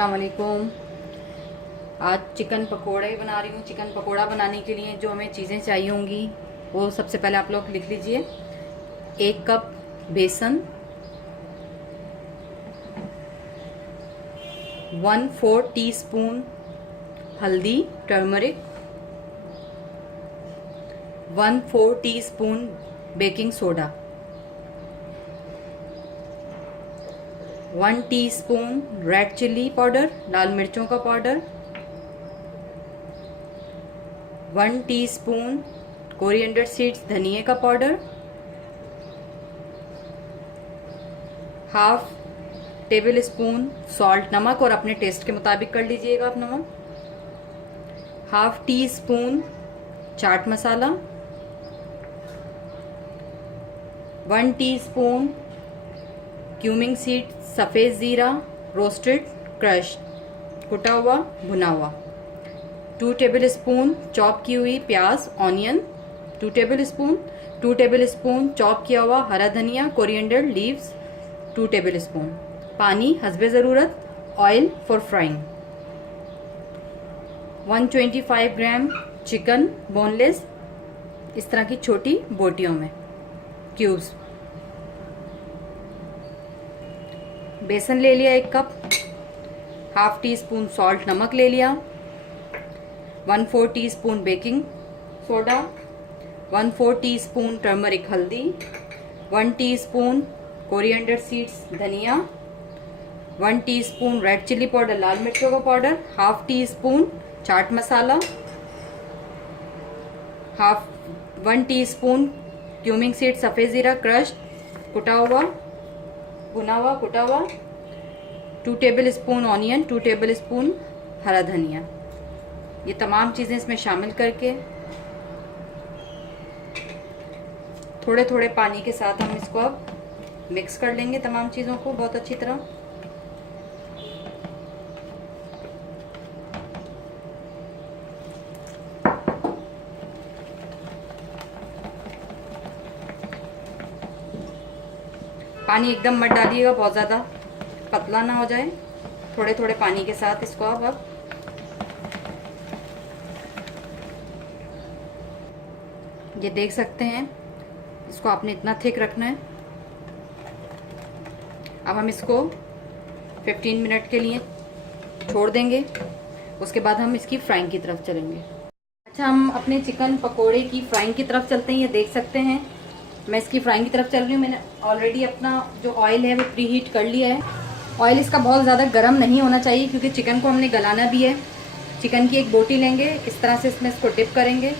अस्सलाम वालेकुम। आज चिकन पकोड़े बना रही हूँ। चिकन पकोड़ा बनाने के लिए जो हमें चीज़ें चाहिए होंगी वो सबसे पहले आप लोग लिख लीजिए। 1 कप बेसन, 1/4 टीस्पून हल्दी turmeric, 1/4 teaspoon baking soda, 1 teaspoon red chilli powder लाल मिर्चों का पाउडर, 1 टीस्पून कोरिएंडर सीड्स धनिए का powder, half tablespoon salt नमक, और अपने टेस्ट के मुताबिक कर लीजिएगा आप नमक, half tea spoon chaat masala, 1 teaspoon क्यूमिंग seed सफ़ेद ज़ीरा रोस्टेड क्रश कुटा हुआ भुना हुआ, 2 टेबल स्पून चॉप की हुई प्याज ऑनियन, 2 टेबल स्पून चॉप किया हुआ हरा धनिया कोरिएंडर लीव्स 2 टेबल स्पून, पानी हस्बे ज़रूरत, oil for frying, 125 gram chicken boneless इस तरह की छोटी बोटियों में क्यूब्स, बेसन ले लिया 1 cup, half tea spoon salt नमक ले लिया, 1/4 teaspoon baking soda, 1/4 teaspoon turmeric हल्दी, 1 टीस्पून कोरिएंडर सीड्स धनिया, 1 टीस्पून रेड चिल्ली पाउडर लाल मिर्चों का powder, half tea spoon chaat masala, 1 teaspoon क्यूमिंग seed सफ़ेद ज़ीरा क्रश कुटा हुआ भुना हुआ कुटा हुआ, 2 table spoon onion, 2 table spoon हरा धनिया। ये तमाम चीज़ें इसमें शामिल करके थोड़े थोड़े पानी के साथ हम इसको अब मिक्स कर लेंगे तमाम चीज़ों को बहुत अच्छी तरह। पानी एकदम मत डालिएगा, बहुत ज़्यादा पतला ना हो जाए, थोड़े थोड़े पानी के साथ इसको अब ये देख सकते हैं इसको आपने इतना थिक रखना है। अब हम इसको 15 मिनट के लिए छोड़ देंगे, उसके बाद हम इसकी फ्राइंग की तरफ चलेंगे। अच्छा, हम अपने चिकन पकोड़े की फ्राइंग की तरफ चलते हैं। ये देख सकते हैं मैं इसकी फ्राइंग की तरफ चल रही हूँ। मैंने ऑलरेडी अपना जो ऑयल है वो प्री हीट कर लिया है। ऑयल इसका बहुत ज़्यादा गर्म नहीं होना चाहिए क्योंकि चिकन को हमने गलाना भी है। चिकन की एक बोटी लेंगे, इस तरह से इसमें इसको डिप करेंगे,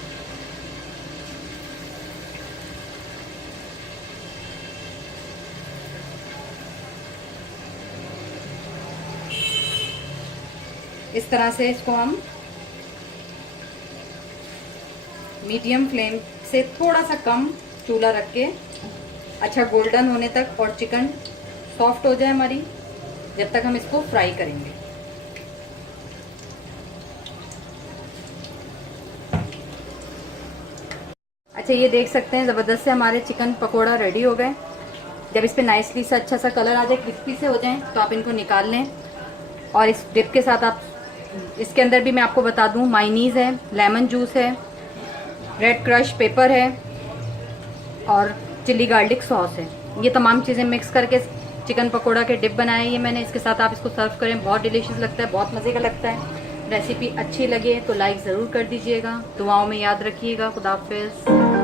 इस तरह से इसको हम मीडियम फ्लेम से थोड़ा सा कम चूल्हा रख के अच्छा गोल्डन होने तक और चिकन सॉफ्ट हो जाए हमारी, जब तक हम इसको फ्राई करेंगे। अच्छा, ये देख सकते हैं ज़बरदस्त से हमारे चिकन पकोड़ा रेडी हो गए। जब इस पे नाइसली सा अच्छा सा कलर आ जाए, क्रिस्पी से हो जाएं, तो आप इनको निकाल लें। और इस डिप के साथ आप इसके अंदर भी मैं आपको बता दूं मायोनीज़ है, लेमन जूस है, रेड क्रश पेपर है और चिल्ली गार्लिक सॉस है। ये तमाम चीज़ें मिक्स करके चिकन पकोड़ा के डिप बनाए ये मैंने। इसके साथ आप इसको सर्व करें, बहुत डिलीशियस लगता है, बहुत मज़े का लगता है। रेसिपी अच्छी लगे तो लाइक ज़रूर कर दीजिएगा। दुआओं में याद रखिएगा। खुदा हाफिज़।